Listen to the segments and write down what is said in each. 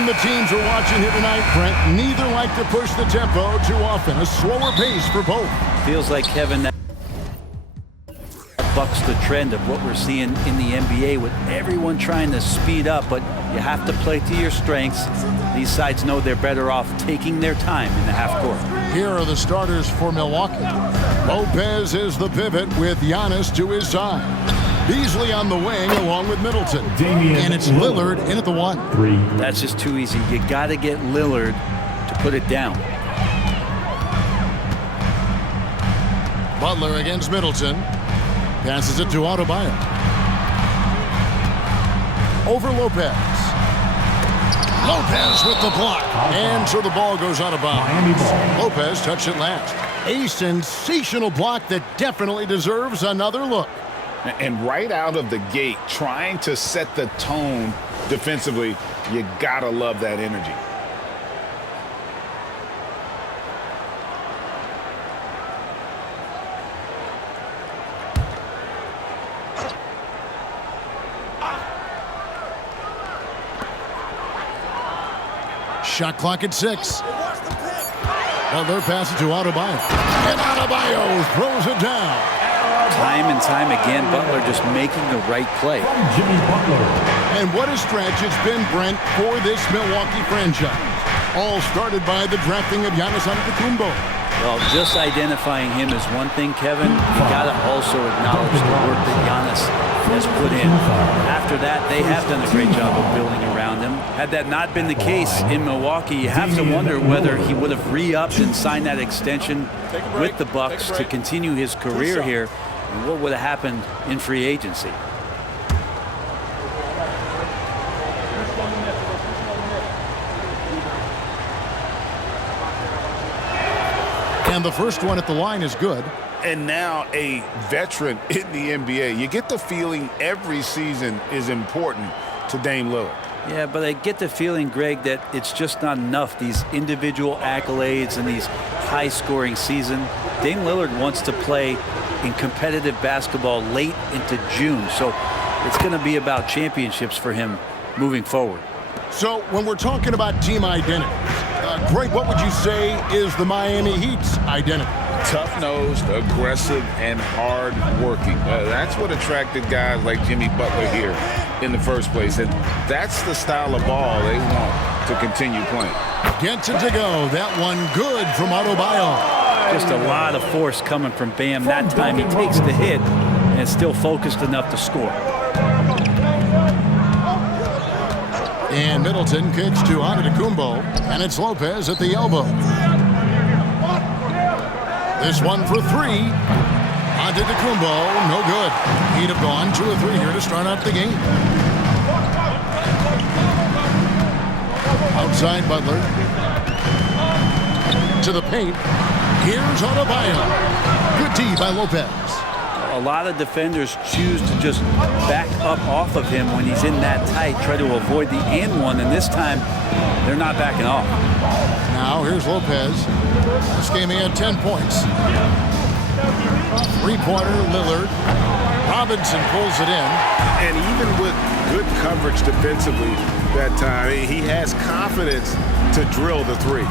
And the teams are watching here tonight, Brent. Neither like to push the tempo too often. A slower pace for both. Feels like, Kevin, that bucks the trend of what we're seeing in the NBA with everyone trying to speed up, but you have to play to your strengths. These sides know they're better off taking their time in the half court. Here are the starters for Milwaukee. Lopez is the pivot with Giannis to his side. Beasley on the wing along with Middleton. And it's Lillard in at the 1. That's just too easy. You got to get Lillard to put it down. Butler against Middleton. Passes it to Adebayo. Over Lopez. Lopez with the block. And so the ball goes out of bounds. Lopez touched it last. A sensational block that definitely deserves another look. And right out of the gate, trying to set the tone defensively, you gotta love that energy. Shot clock at 6. Butler passes to Adebayo. And Adebayo throws it down. Time and time again, Butler just making the right play. And what a stretch it's been, Brent, for this Milwaukee franchise. All started by the drafting of Giannis Antetokounmpo. Well, just identifying him is one thing, Kevin. You got to also acknowledge the work that Giannis has put in. After that, they have done a great job of building around him. Had that not been the case in Milwaukee, you have to wonder whether he would have re-upped and signed that extension with the Bucks to continue his career here, and what would have happened in free agency. And the first one at the line is good. And now a veteran in the NBA. You get the feeling every season is important to Dame Lillard. Yeah, but I get the feeling, Greg, that it's just not enough. These individual accolades and these high-scoring season. Dame Lillard wants to play in competitive basketball late into June. So it's going to be about championships for him moving forward. So when we're talking about team identity, Greg, what would you say is the Miami Heat's identity? Tough-nosed, aggressive, and hard-working. That's what attracted guys like Jimmy Butler here in the first place. And that's the style of ball they want to continue playing. Gets it to go. That one good from Adebayo. Just a lot of force coming from Bam. That time he takes the hit and still focused enough to score. And Middleton kicks to Antetokounmpo, and it's Lopez at the elbow. This one for 3. Antetokounmpo, no good. He'd have gone 2 or 3 here to start out the game. Outside Butler. To the paint. Here's Adebayo. Good D by Lopez. A lot of defenders choose to just back up off of him when he's in that tight, try to avoid the and one, and this time they're not backing off. Now here's Lopez. This game he had 10 points. 3-pointer Lillard. Robinson pulls it in. And even with good coverage defensively that time, he has confidence to drill the 3.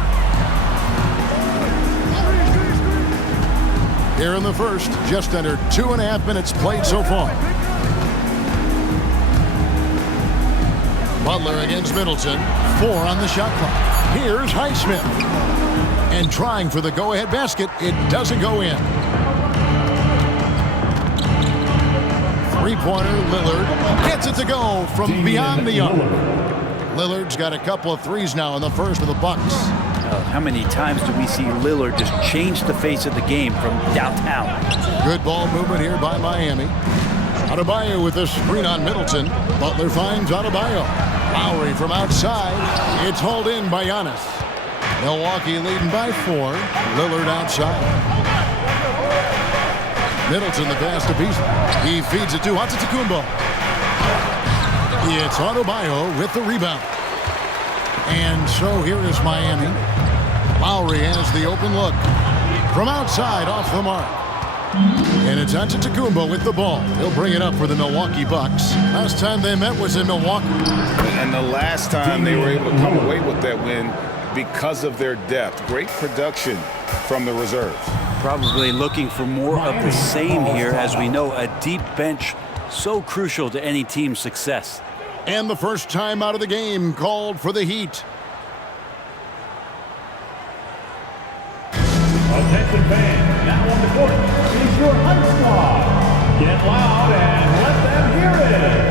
Here in the first, just under 2.5 minutes played so far. Butler against Middleton. 4 on the shot clock. Here's Highsmith. And trying for the go-ahead basket. It doesn't go in. 3-pointer Lillard gets it to go from beyond the arc. Lillard's got a couple of threes now in the first for the Bucks. How many times do we see Lillard just change the face of the game from downtown? Good ball movement here by Miami. Adebayo with a screen on Middleton. Butler finds Adebayo. Lowry from outside. It's hauled in by Giannis. Milwaukee leading by 4. Lillard outside. Middleton the pass to Beasley. He feeds it to Antetokounmpo. It's Adebayo with the rebound. And so here is Miami. Lowry has the open look. From outside, off the mark. And it's Antetokounmpo with the ball. He'll bring it up for the Milwaukee Bucks. Last time they met was in Milwaukee. And the last time they were able to come away with that win because of their depth. Great production from the reserves. Probably looking for more of the same here. As we know, a deep bench so crucial to any team's success. And the first time out of the game called for the Heat. Attention fans, now on the court is your Ice Squad. Get loud and let them hear it.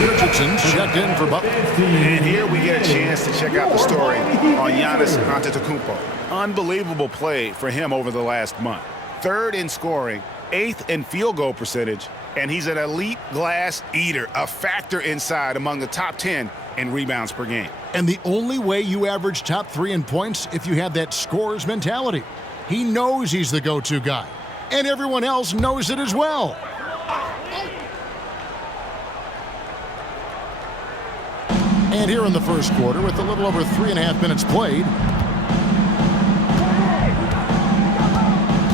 Richardson checked in for Butler. And here we get a chance to check out the story on Giannis Antetokounmpo. Unbelievable play for him over the last month. 3rd in scoring, 8th in field goal percentage, and he's an elite glass eater, a factor inside among the top 10 in rebounds per game. And the only way you average top 3 in points if you have that scorer's mentality. He knows he's the go-to guy, and everyone else knows it as well. And here in the first quarter, with a little over 3.5 minutes played,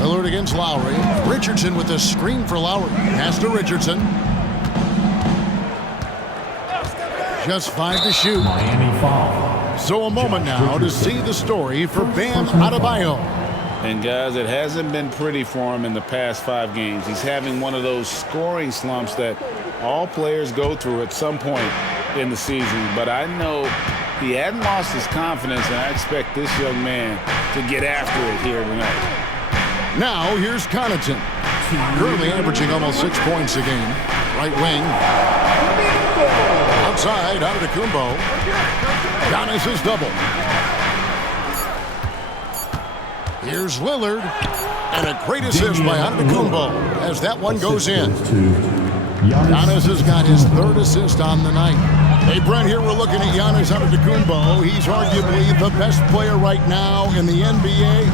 Lillard against Lowry. Richardson with a screen for Lowry. Pass to Richardson. Just 5 to shoot. Miami foul. So a moment now to see the story for Bam Adebayo. And guys, it hasn't been pretty for him in the past 5 games. He's having one of those scoring slumps that all players go through at some point in the season. But I know he hadn't lost his confidence, and I expect this young man to get after it here tonight. Now here's Connaughton. Currently averaging almost 6 points a game. Right wing. Outside, Antetokounmpo. Giannis is double. Here's Lillard. And a great assist by Antetokounmpo as that one goes in. Giannis has got his 3rd assist on the night. Hey, Brent, here we're looking at Giannis Antetokounmpo. He's arguably the best player right now in the NBA.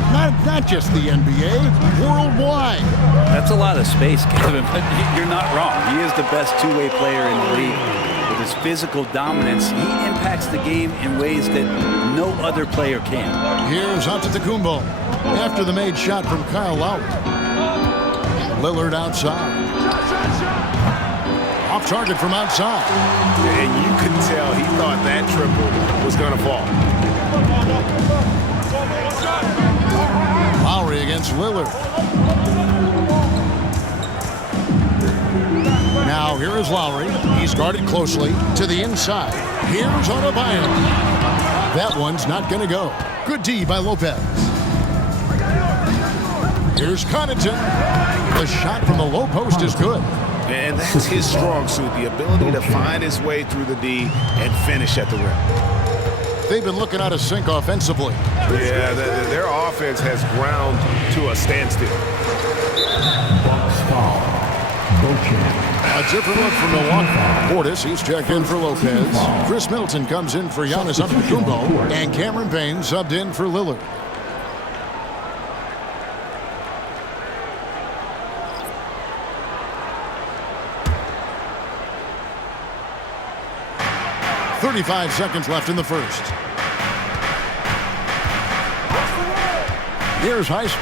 Not just the NBA, worldwide. That's a lot of space, Kevin, but you're not wrong. He is the best two-way player in the league. With his physical dominance, he impacts the game in ways that no other player can. Here's Antetokounmpo after the made shot from Kyle Lowry. Lillard outside. Off target from outside. And you could tell he thought that triple was going to fall. Lowry against Lillard. Now here is Lowry. He's guarded closely to the inside. Here's Adebayo. That one's not going to go. Good D by Lopez. Here's Connaughton. The shot from the low post is good. And that's his strong suit, the ability to find his way through the D and finish at the rim. They've been looking out of sync offensively. Yeah, their offense has ground to a standstill. A different look from Milwaukee. Portis, he's checked in for Lopez. Chris Middleton comes in for Giannis Antetokounmpo. And Cameron Payne subbed in for Lillard. .35 seconds left in the first. Here's Highsmith.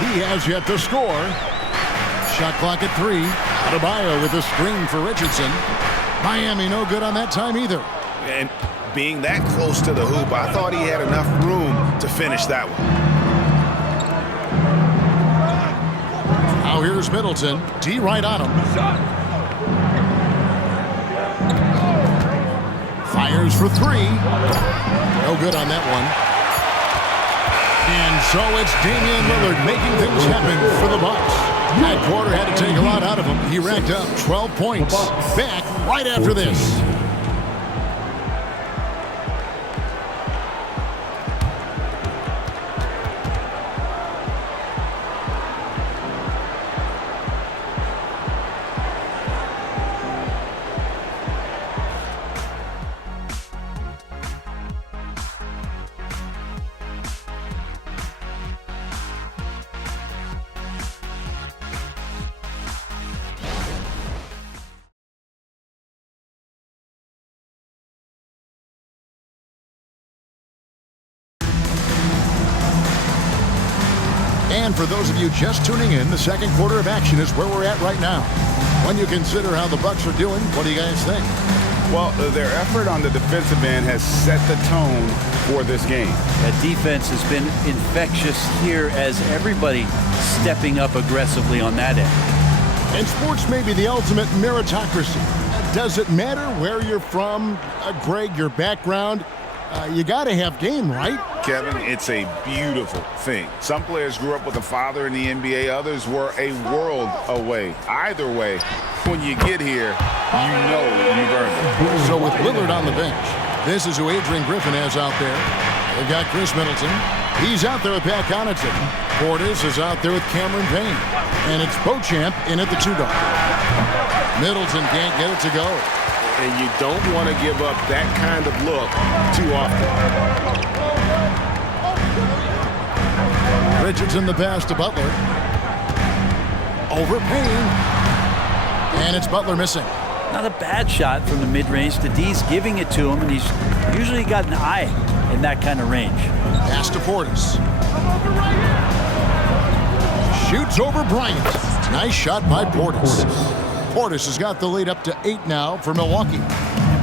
He has yet to score. Shot clock at 3. Adebayo with a screen for Richardson. Miami no good on that time either. And being that close to the hoop, I thought he had enough room to finish that one. Now here's Middleton. D right on him. Fires for three. No good on that one. And so it's Damian Lillard making things happen for the Bucks. That quarter had to take a lot out of him. He racked up 12 points. Back right after this. And for those of you just tuning in, the second quarter of action is where we're at right now. When you consider how the Bucks are doing, what do you guys think? Well, their effort on the defensive end has set the tone for this game. That defense has been infectious here as everybody stepping up aggressively on that end. And sports may be the ultimate meritocracy. Does it matter where you're from, Greg, your background? You got to have game, right? Kevin, it's a beautiful thing. Some players grew up with a father in the NBA. Others were a world away. Either way, when you get here, you know you've earned it. So with Lillard on the bench, this is who Adrian Griffin has out there. They've got Chris Middleton. He's out there with Pat Connaughton. Portis is out there with Cameron Payne. And it's Beauchamp in at the 2-guard. Middleton can't get it to go. And you don't want to give up that kind of look too often. Richardson the pass to Butler. Over Payne. And it's Butler missing. Not a bad shot from the mid-range. The D's giving it to him, and he's usually got an eye in that kind of range. Pass to Portis. Shoots over Bryant. Nice shot by Portis. Portis has got the lead up to 8 now for Milwaukee.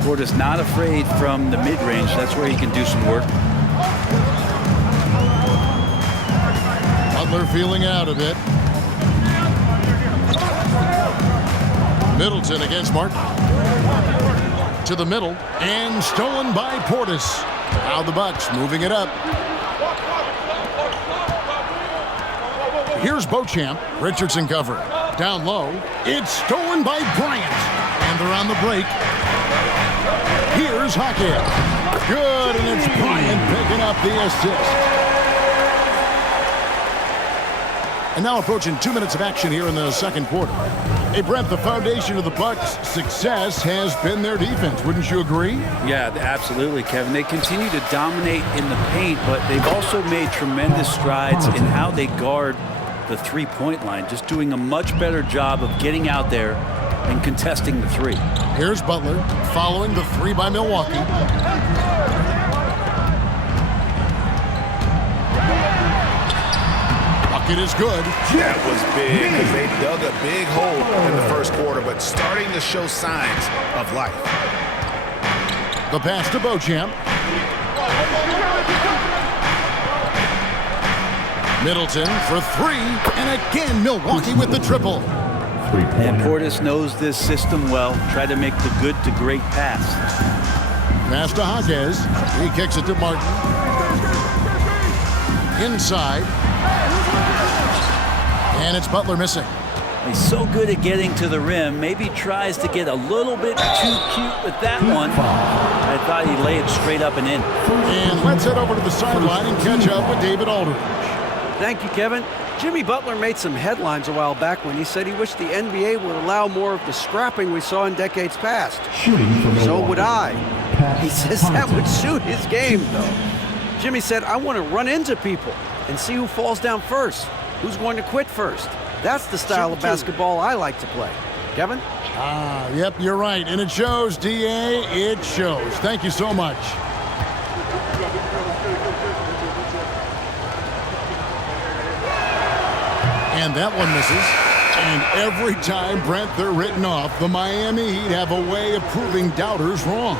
Portis not afraid from the mid-range. That's where he can do some work. Butler feeling out a bit. Middleton against Martin. To the middle and stolen by Portis. Now the Bucks moving it up. Here's Beauchamp. Richardson covering. Down low. It's stolen by Bryant. And they're on the break. Here's Hackett. Good, and it's Bryant picking up the assist. And now approaching 2 minutes of action here in the second quarter. Hey, Brent, the foundation of the Bucks' success has been their defense. Wouldn't you agree? Yeah, absolutely, Kevin. They continue to dominate in the paint, but they've also made tremendous strides in how they guard the three-point line, just doing a much better job of getting out there and contesting the three. Here's Butler following the three by Milwaukee. Bucket is good. That was big because they dug a big hole in the first quarter, but starting to show signs of life. The pass to Beauchamp. Middleton for three, and again Milwaukee with the triple. And Portis knows this system well. Try to make the good to great pass. Pass to Hawkes. He kicks it to Martin. Inside. And it's Butler missing. He's so good at getting to the rim. Maybe tries to get a little bit too cute with that one. I thought he'd lay it straight up and in. And let's head over to the sideline and catch up with David Aldridge. Thank you, Kevin. Jimmy Butler made some headlines a while back when he said he wished the NBA would allow more of the scrapping we saw in decades past. So would I. He says that would suit his game, though. Jimmy said, I want to run into people and see who falls down first, who's going to quit first. That's the style of basketball I like to play. Kevin? Yep, you're right. And it shows, D.A., it shows. Thank you so much. And that one misses. And every time, Brent, they're written off, the Miami Heat have a way of proving doubters wrong.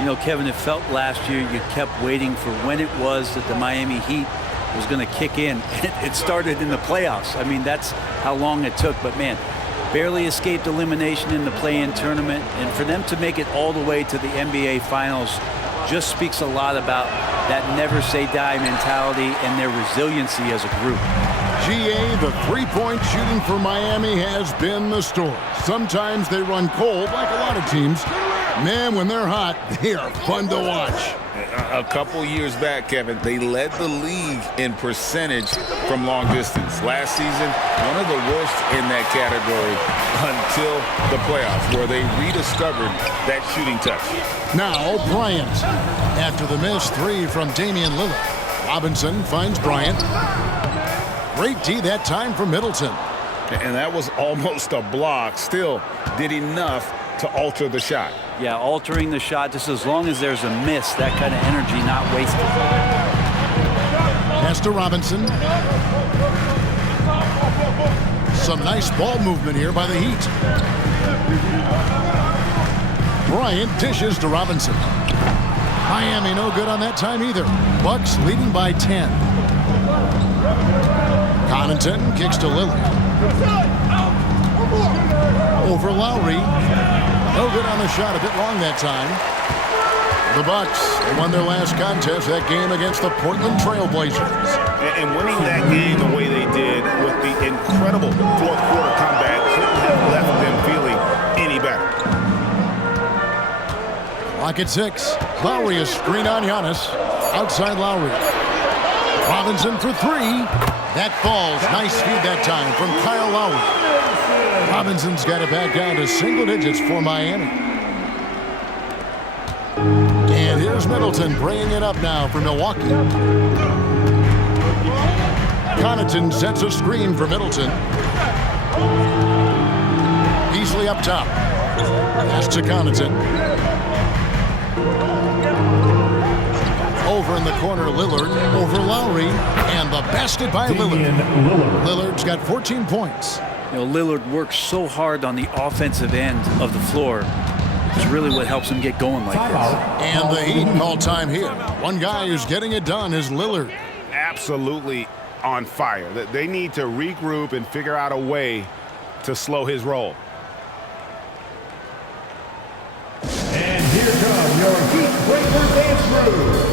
You know, Kevin, it felt last year you kept waiting for when it was that the Miami Heat was going to kick in. It started in the playoffs. I mean, that's how long it took. But, man, barely escaped elimination in the play-in tournament. And for them to make it all the way to the NBA Finals just speaks a lot about that never-say-die mentality and their resiliency as a group. GA, the three-point shooting for Miami has been the story. Sometimes they run cold, like a lot of teams. Man, when they're hot, they are fun to watch. A couple years back, Kevin, they led the league in percentage from long distance. Last season, one of the worst in that category until the playoffs, where they rediscovered that shooting touch. Now, Bryant. After the missed three from Damian Lillard, Robinson finds Bryant. Great D that time from Middleton. And that was almost a block. Still did enough to alter the shot. Yeah, altering the shot, just as long as there's a miss, that kind of energy not wasted. Pass to Robinson. Some nice ball movement here by the Heat. Bryant dishes to Robinson. Miami no good on that time either. Bucks leading by 10. Connaughton kicks to Lillard. Over Lowry. No good on the shot, a bit long that time. The Bucks, they won their last contest, that game against the Portland Trail Blazers. And winning that game the way they did with the incredible fourth quarter comeback couldn't have left them feeling any better. Clock at 6. Lowry a screen on Giannis. Outside Lowry. Robinson for three. That falls. Nice feed that time from Kyle Lowry. Robinson's got it back down to single digits for Miami. And here's Middleton bringing it up now for Milwaukee. Connaughton sets a screen for Middleton. Beasley up top. Pass to Connaughton. Over in the corner, Lillard. Over Lowry. And the basket by Lillard. Lillard's got 14 points. You know, Lillard works so hard on the offensive end of the floor. It's really what helps him get going like this. And the Heat call time here. One guy who's getting it done is Lillard. Absolutely on fire. They need to regroup and figure out a way to slow his roll. And here come your Heat Breaker dance crew.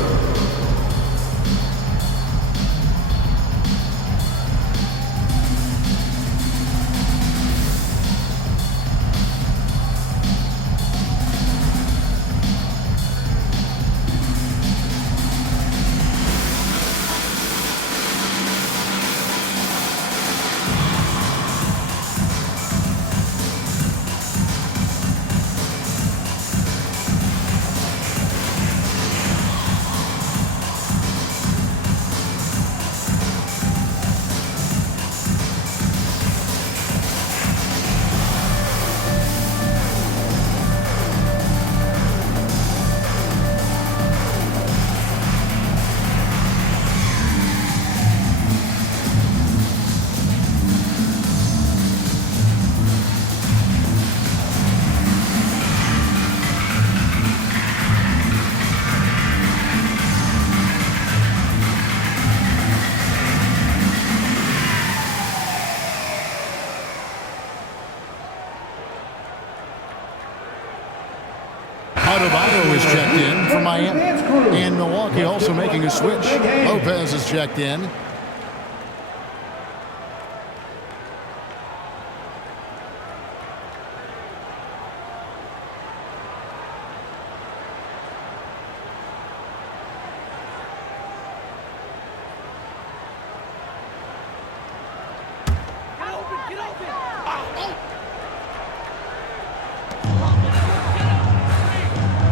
Adebayo is checked in for Miami. And Milwaukee also making a switch. Lopez is checked in.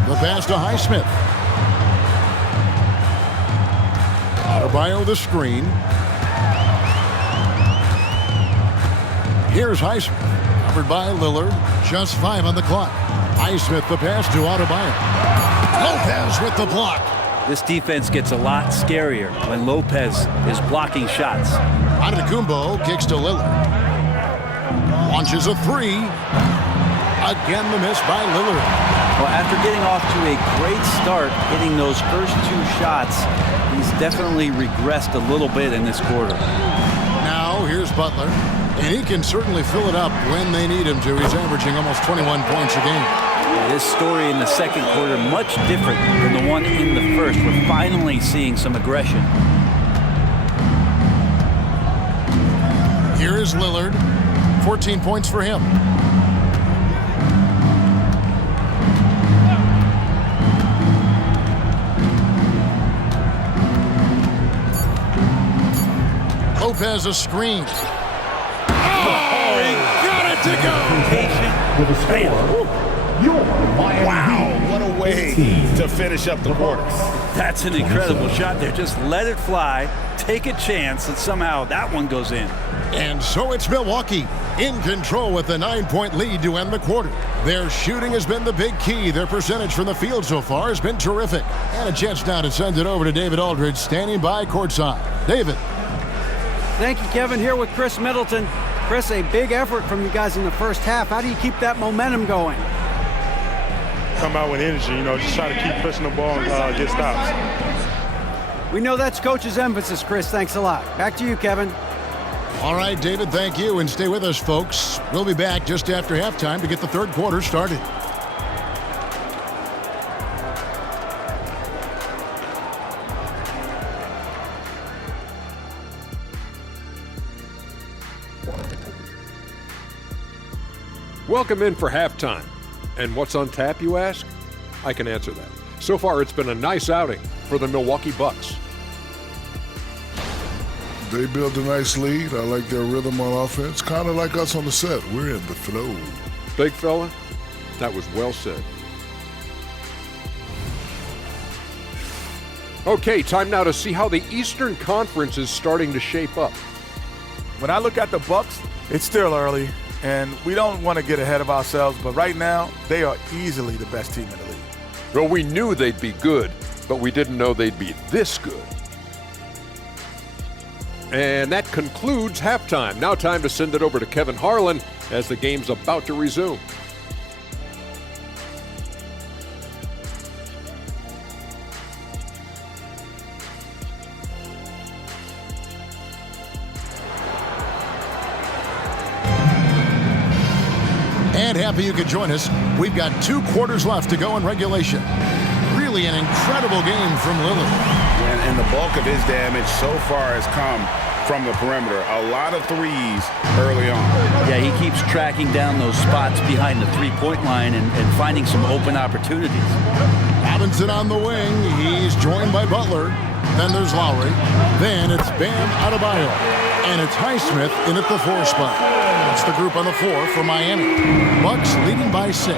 The pass to Highsmith. Adebayo the screen. Here's Highsmith. Covered by Lillard. Just 5 on the clock. Highsmith the pass to Adebayo. Lopez with the block. This defense gets a lot scarier when Lopez is blocking shots. Antetokounmpo kicks to Lillard. Launches a three. Again the miss by Lillard. Well, after getting off to a great start, hitting those first 2 shots, he's definitely regressed a little bit in this quarter. Now here's Butler, and he can certainly fill it up when they need him to. He's averaging almost 21 points a game. This story in the second quarter much different than the one in the first. We're finally seeing some aggression. Here is Lillard. 14 points for him. Lopez a screen. Oh, he got it to go. With a score, your Miami Wow, what a way to finish up the quarter. That's an incredible shot there. Just let it fly, take a chance, and somehow that one goes in. And so it's Milwaukee in control with a 9-point lead to end the quarter. Their shooting has been the big key. Their percentage from the field so far has been terrific. And a chance now to send it over to David Aldridge standing by courtside. David. Thank you, Kevin. Here with Chris Middleton. Chris, a big effort from you guys in the first half. How do you keep that momentum going? Come out with energy, just try to keep pushing the ball and get stops. We know that's coach's emphasis, Chris. Thanks a lot. Back to you, Kevin. All right, David, thank you. And stay with us, folks. We'll be back just after halftime to get the third quarter started. Welcome in for halftime. And what's on tap, you ask? I can answer that. So far, it's been a nice outing for the Milwaukee Bucks. They built a nice lead. I like their rhythm on offense. Kind of like us on the set. We're in the flow. Big fella, that was well said. Okay, time now to see how the Eastern Conference is starting to shape up. When I look at the Bucks, it's still early, and we don't want to get ahead of ourselves, but right now, they are easily the best team in the league. Well, we knew they'd be good, but we didn't know they'd be this good. And that concludes halftime. Now time to send it over to Kevin Harlan as the game's about to resume. And happy you could join us. We've got 2 quarters left to go in regulation. Really an incredible game from Lillard. And the bulk of his damage so far has come from the perimeter. A lot of threes early on. Yeah, he keeps tracking down those spots behind the three-point line and finding some open opportunities. Robinson on the wing. He's joined by Butler. Then there's Lowry. Then it's Bam Adebayo. And it's Highsmith in at the 4 spot. That's the group on the floor for Miami. Bucks leading by 6.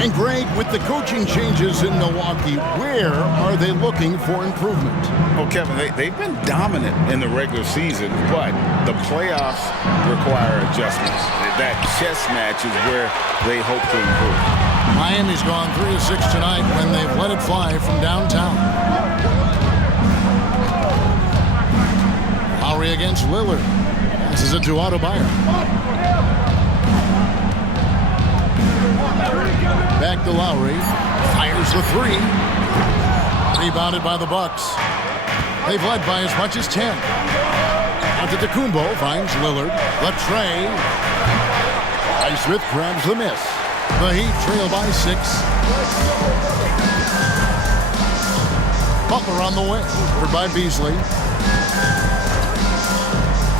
And Greg, with the coaching changes in Milwaukee, where are they looking for improvement? Well, Kevin, they've been dominant in the regular season, but the playoffs require adjustments. That chess match is where they hope to improve. Miami's gone 3 of 6 tonight when they've let it fly from downtown. Lowry against Lillard. Passes it to Adebayo. Back to Lowry. Fires the 3. Rebounded by the Bucks. They've led by as much as 10. Antetokounmpo finds Lillard. Latrey. Highsmith grabs the miss. The Heat trail by 6. Butler on the wing. Covered by Beasley.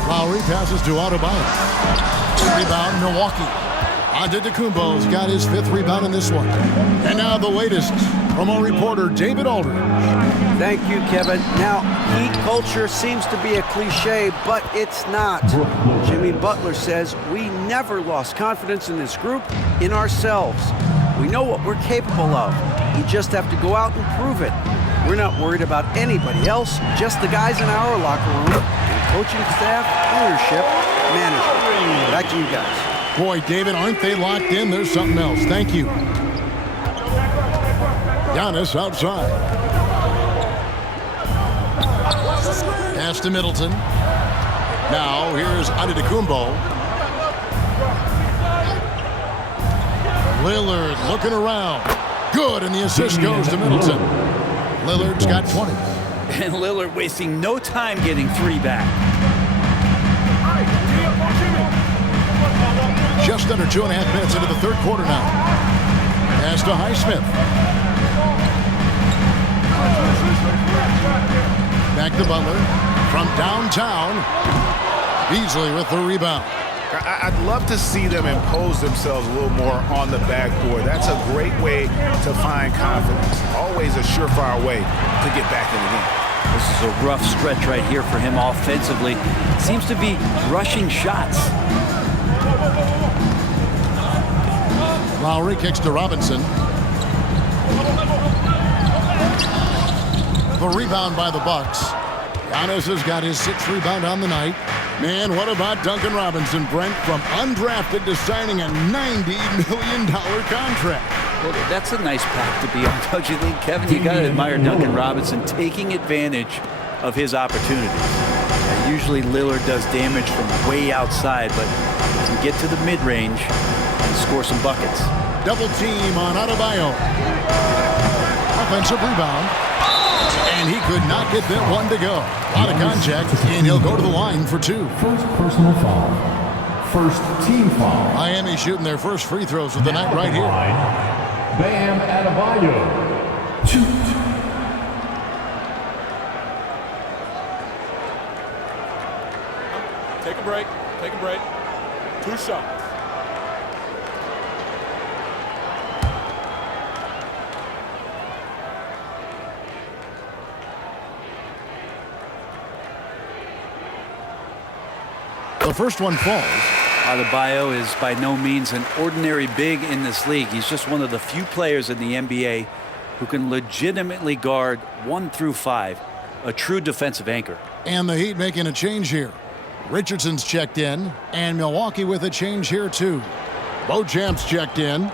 Lowry passes to Adebayo. Rebound, Milwaukee. Antetokounmpo's got his 5th rebound in this one. And now the latest from our reporter, David Aldridge. Thank you, Kevin. Now, Heat culture seems to be a cliche, but it's not. Jimmy Butler says we never lost confidence in this group, in ourselves. We know what we're capable of. We just have to go out and prove it. We're not worried about anybody else, just the guys in our locker room, and coaching staff, ownership, management. Back to you guys. Boy, David, aren't they locked in? There's something else. Thank you. Giannis outside. Pass to Middleton. Now here's Antetokounmpo. Lillard looking around. Good, and the assist goes to Middleton. Lillard's got 20. And Lillard wasting no time getting 3 back. Just under 2.5 minutes into the third quarter now. Pass to Highsmith. Back to Butler. From downtown. Beasley with the rebound. I'd love to see them impose themselves a little more on the backboard. That's a great way to find confidence. Always a surefire way to get back in the game. This is a rough stretch right here for him offensively. Seems to be rushing shots. Lowry kicks to Robinson. The rebound by the Bucks. Giannis has got his 6th rebound on the night. Man, what about Duncan Robinson, Brent, from undrafted to signing a $90 million contract? Well, that's a nice pack to be on, don't you think, Kevin? You got to admire Duncan Robinson taking advantage of his opportunities. Usually Lillard does damage from way outside, but can get to the mid-range and score some buckets. Double team on Adebayo. Offensive rebound. And he could not get that one to go. A lot of contact, and he'll go to the line for 2. First personal foul. First team foul. Miami shooting their first free throws of the night right here. Bam Adebayo. 2. Take a break. Take a break. 2 shots. The first one falls. Adebayo is by no means an ordinary big in this league. He's just one of the few players in the NBA who can legitimately guard 1 through 5, a true defensive anchor. And the Heat making a change here. Richardson's checked in, and Milwaukee with a change here too. Beauchamp's checked in.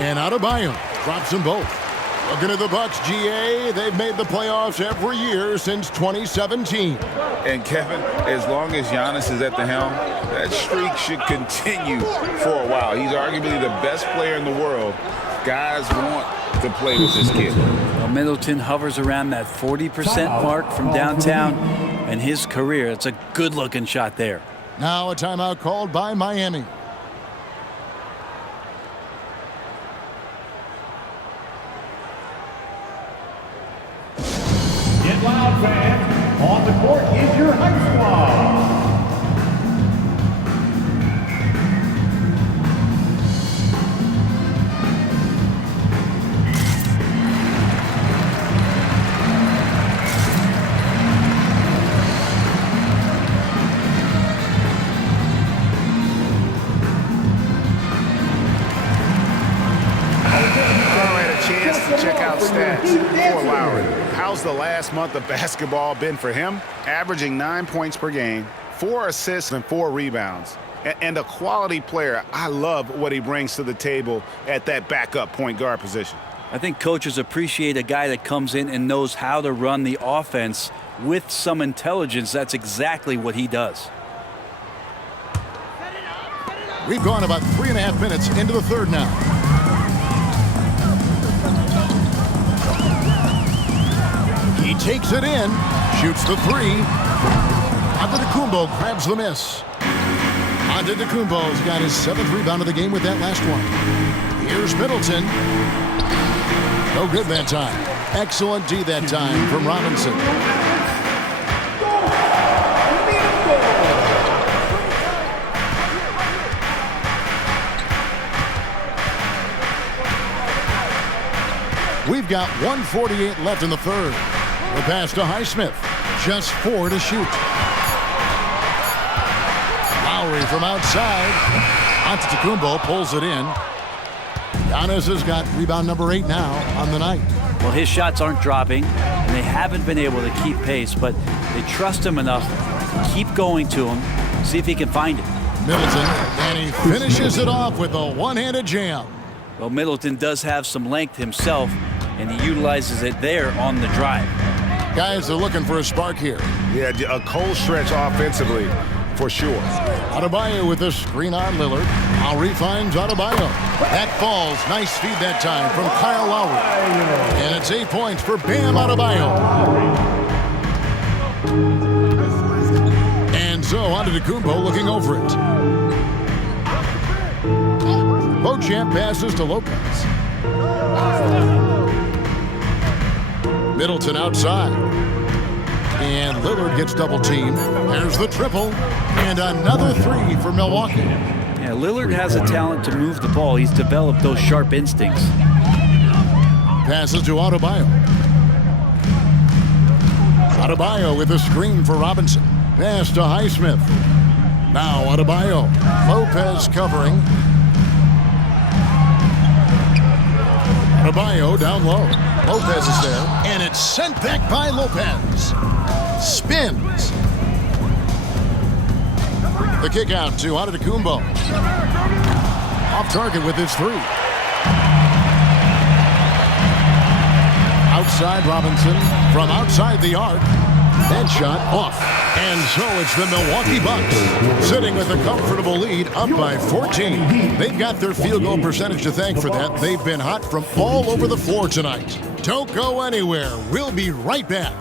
And Adebayo drops them both. Looking at the Bucks, GA, they've made the playoffs every year since 2017. And Kevin, as long as Giannis is at the helm, that streak should continue for a while. He's arguably the best player in the world. Guys want to play with this kid. Well, Middleton hovers around that 40% mark from downtown in his career. It's a good-looking shot there. Now a timeout called by Miami. Get loud, fans. On the court is your Hype Squad. How's the last month of basketball been for him? Averaging 9 points per game, 4 assists and 4 rebounds. And a quality player. I love what he brings to the table at that backup point guard position. I think coaches appreciate a guy that comes in and knows how to run the offense with some intelligence. That's exactly what he does. We've gone about 3.5 minutes into the third now. He takes it in, shoots the 3. Antetokounmpo grabs the miss. Antetokounmpo's got his 7th rebound of the game with that last one. Here's Middleton. No good that time. Excellent D that time from Robinson. We've got 1:48 left in the third. The pass to Highsmith. Just 4 to shoot. Lowry from outside. Antetokounmpo pulls it in. Giannis has got rebound number 8 now on the night. Well, his shots aren't dropping, and they haven't been able to keep pace, but they trust him enough to keep going to him, see if he can find it. Middleton, and he finishes it off with a one-handed jam. Well, Middleton does have some length himself, and he utilizes it there on the drive. Guys are looking for a spark here. Yeah, a cold stretch offensively, for sure. Adebayo with a screen on Lillard. Lowry finds Adebayo. That falls. Nice feed that time from Kyle Lowry. And it's 8 points for Bam Adebayo. And so Antetokounmpo looking over it. Beauchamp passes to Lopez. Middleton outside. And Lillard gets double-teamed. There's the triple. And another three for Milwaukee. Yeah, Lillard has a talent to move the ball. He's developed those sharp instincts. Passes to Adebayo. Adebayo with a screen for Robinson. Pass to Highsmith. Now Adebayo. Lopez covering. Adebayo down low. Lopez is there. And it's sent back by Lopez. Spins. The kick out to Antetokounmpo. Off target with his three. Outside Robinson from outside the arc. That shot off. And so it's the Milwaukee Bucks sitting with a comfortable lead up by 14. They've got their field goal percentage to thank for that. They've been hot from all over the floor tonight. Don't go anywhere. We'll be right back.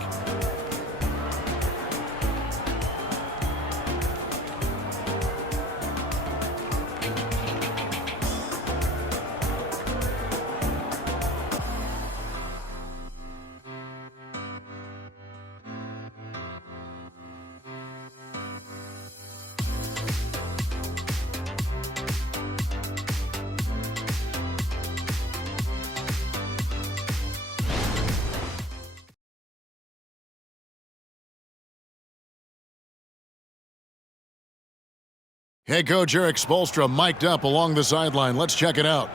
Head coach Eric Spoelstra mic'd up along the sideline. Let's check it out.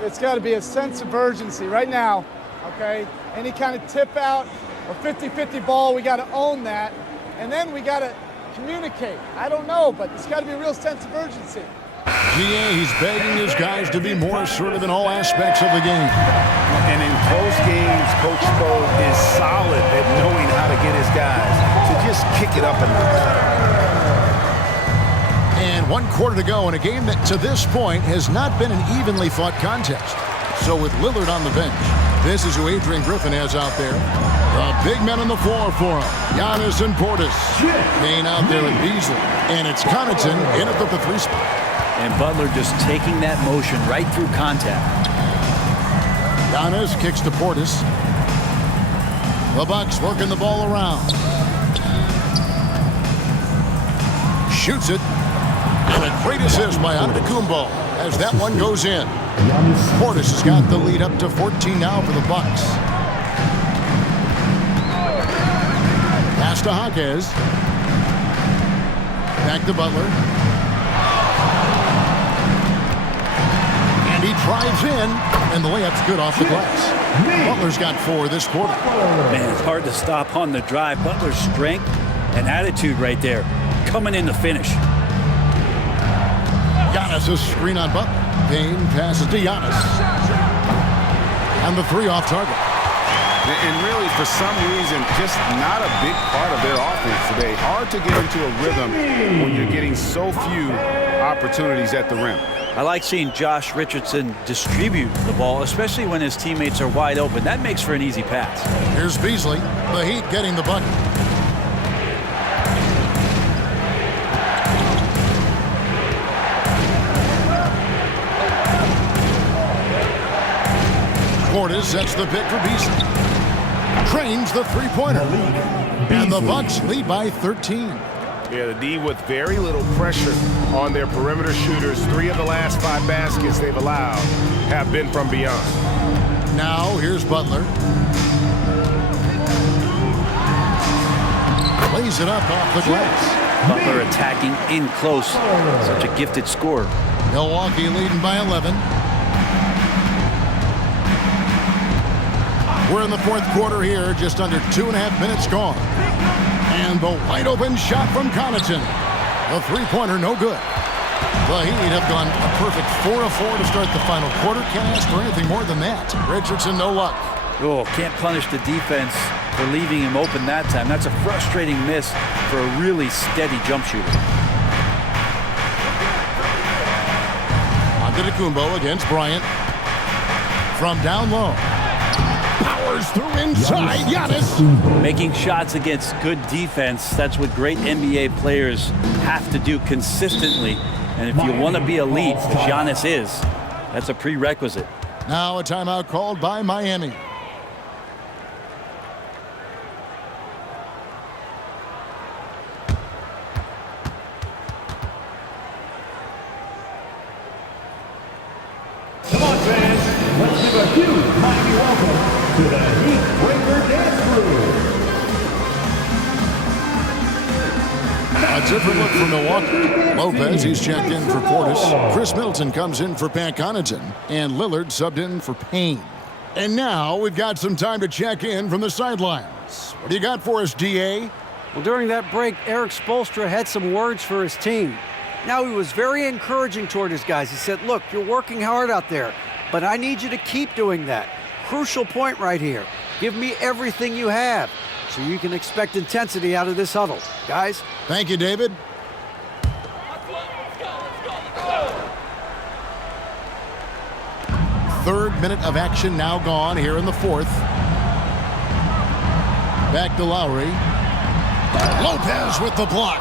It's got to be a sense of urgency right now, okay? Any kind of tip out or 50-50 ball, we got to own that. And then we got to communicate. I don't know, but it's got to be a real sense of urgency. GA, he's begging his guys to be more assertive in all aspects of the game. And in close games, Coach Spo is solid at knowing how to get his guys to just kick it up a notch. And 1 quarter to go in a game that to this point has not been an evenly fought contest. So with Lillard on the bench, this is who Adrian Griffin has out there. The big men on the floor for him. Giannis and Portis. Kane out there at Beasley. And it's Connaughton in at the 3 spot. And Butler just taking that motion right through contact. Giannis kicks to Portis. The Bucks working the ball around. Shoots it. And a great assist by Antetokounmpo as that one goes in. Portis has got the lead up to 14 now for the Bucks. Pass to Jaquez. Back to Butler. And he drives in, and the layup's good off the glass. Butler's got 4 this quarter. Man, it's hard to stop on the drive. Butler's strength and attitude right there, coming in to finish. Giannis' screen on Butler. Kane passes to Giannis. And the 3 off target. And really, for some reason, just not a big part of their offense today. Hard to get into a rhythm when you're getting so few opportunities at the rim. I like seeing Josh Richardson distribute the ball, especially when his teammates are wide open. That makes for an easy pass. Here's Beasley. The Heat getting the bucket. Portis sets the pick for Beasley. Trains the three-pointer. And the Bucks lead by 13. Yeah, the D with very little pressure on their perimeter shooters. 3 of the last 5 baskets they've allowed have been from beyond. Now here's Butler. Lays it up off the glass. Butler attacking in close. Such a gifted scorer. Milwaukee leading by 11. We're in the 4th quarter here, just under 2.5 minutes gone. And the wide open shot from Connaughton. The 3-pointer, no good. The Heat have gone a perfect 4 of 4 to start the final quarter. Can't ask for anything more than that. Richardson, no luck. Oh, can't punish the defense for leaving him open that time. That's a frustrating miss for a really steady jump shooter. Antetokounmpo against Bryant. From down low. Powers through inside. Giannis. Making shots against good defense, that's what great NBA players have to do consistently. And if you want to be elite, Giannis is, that's a prerequisite. Now a timeout called by Miami. Come on, fans. Let's give a huge Miami welcome to the Heat Breaker Dance Crew. A different look for Milwaukee. Lopez, he's checked in for Portis. Chris Middleton comes in for Pat Connaughton. And Lillard subbed in for Payne. And now we've got some time to check in from the sidelines. What do you got for us, DA? Well, during that break, Eric Spoelstra had some words for his team. Now, he was very encouraging toward his guys. He said, look, you're working hard out there, but I need you to keep doing that. Crucial point right here. Give me everything you have so you can expect intensity out of this huddle. Guys? Thank you, David. Third minute of action now gone here in the fourth. Back to Lowry. Lopez with the block.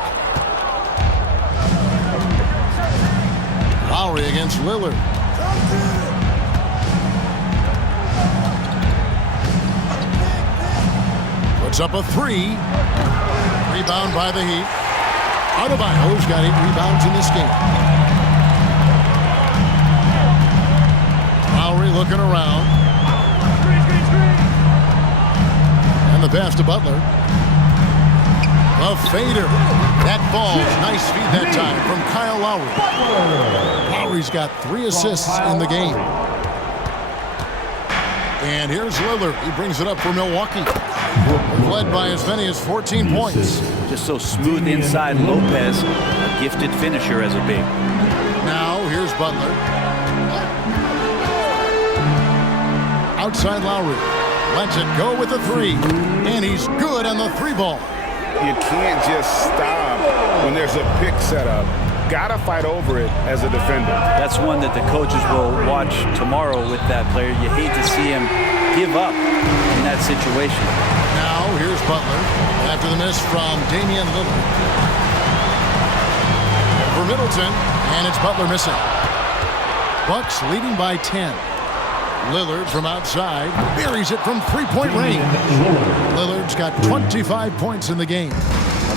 Lowry against Lillard. Puts up a three. Rebound by the Heat. Adebayo's got 8 rebounds in this game. Lowry looking around. And the pass to Butler. A fader. That ball's nice feed that time from Kyle Lowry. Lowry's got 3 assists in the game. And here's Lillard. He brings it up for Milwaukee. Led by as many as 14 points. Just so smooth inside. Lopez, a gifted finisher as a big. Now here's Butler. Outside Lowry. Lets it go with a 3. And he's good on the 3 ball. You can't just stop when there's a pick set up. Gotta fight over it as a defender. That's one that the coaches will watch tomorrow with that player. You hate to see him give up in that situation. Now here's Butler after the miss from Damian Lillard. For Middleton, and it's Butler missing. Bucks leading by 10. Lillard from outside buries it from 3-point range. Lillard's got 25 points in the game.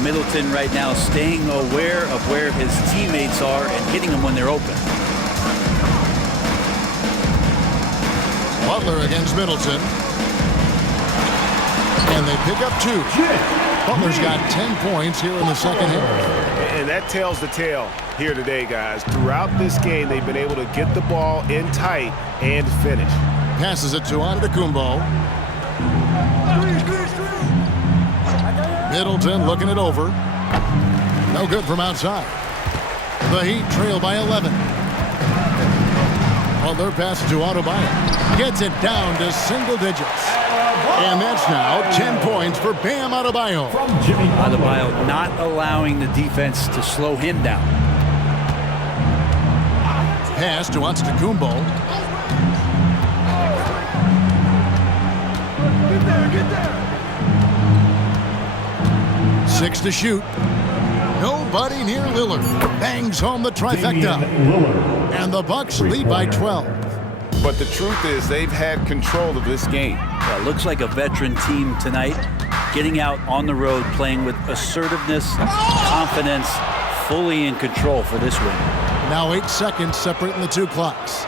Middleton right now staying aware of where his teammates are and hitting them when they're open. Butler against Middleton. And they pick up 2. Butler's got 10 points here in the second half. And that tells the tale here today, guys. Throughout this game, they've been able to get the ball in tight and finish. Passes it to Antetokounmpo. Middleton looking it over. No good from outside. The Heat trail by 11. Butler passes to Adebayo. Gets it down to single digits. And that's now 10 points for Bam Adebayo. Adebayo not allowing the defense to slow him down. Pass to Antetokounmpo. Get there. 6 to shoot. Nobody near Lillard. Bangs home the trifecta. And the Bucks lead by 12. But the truth is they've had control of this game. Yeah, looks like a veteran team tonight. Getting out on the road, playing with assertiveness, confidence, fully in control for this win. Now 8 seconds separating the 2 clocks.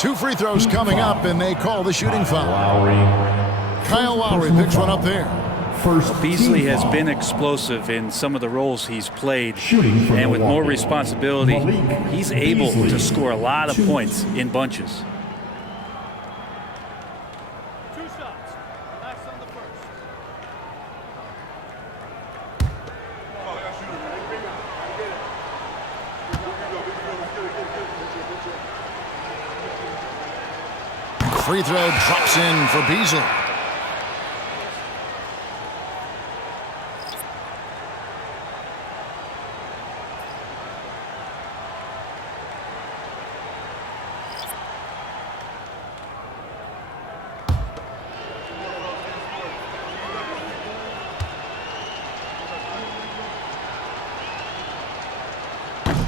2 free throws coming up, and they call the shooting foul. Kyle Lowry picks one up there. Beasley has been explosive in some of the roles he's played, and with more responsibility, he's able to score a lot of points in bunches. 2 shots. Relax on the first. Free throw drops in for Beasley.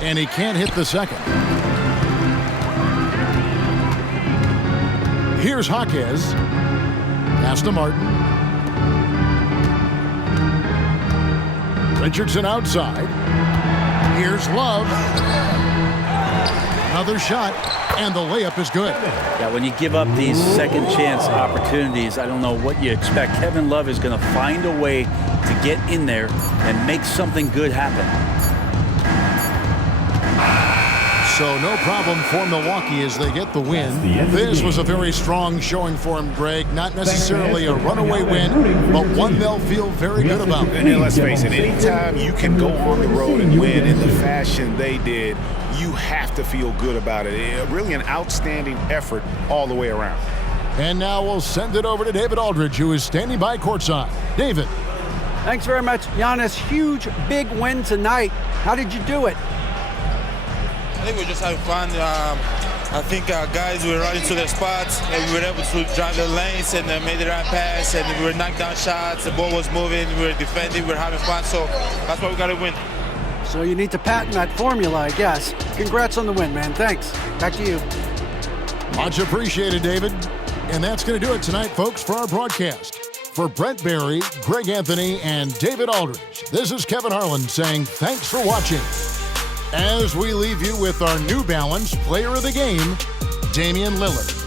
And he can't hit the second. Here's Jaquez. Pass to Martin. Richardson outside. Here's Love. Another shot, and the layup is good. Yeah, when you give up these second chance opportunities, I don't know what you expect. Kevin Love is going to find a way to get in there and make something good happen. So no problem for Milwaukee as they get the win. This was a very strong showing for him, Greg. Not necessarily a runaway win, but one they'll feel very good about. And let's face it, anytime you can go on the road and win in the fashion they did, you have to feel good about it. Really an outstanding effort all the way around. And now we'll send it over to David Aldridge, who is standing by courtside. David. Thanks very much, Giannis. Huge, big win tonight. How did you do it? I think we're just having fun. I think guys were running to their spots, and we were able to drive the lanes and made the right pass, and we were knocking down shots. The ball was moving, we were defending, we were having fun. So that's why we got to win. So you need to patent that formula, I guess. Congrats on the win, man. Thanks. Back to you. Much appreciated, David. And that's going to do it tonight, folks, for our broadcast. For Brent Barry, Greg Anthony, and David Aldridge, this is Kevin Harlan saying thanks for watching. As we leave you with our New Balance Player of the Game, Damian Lillard.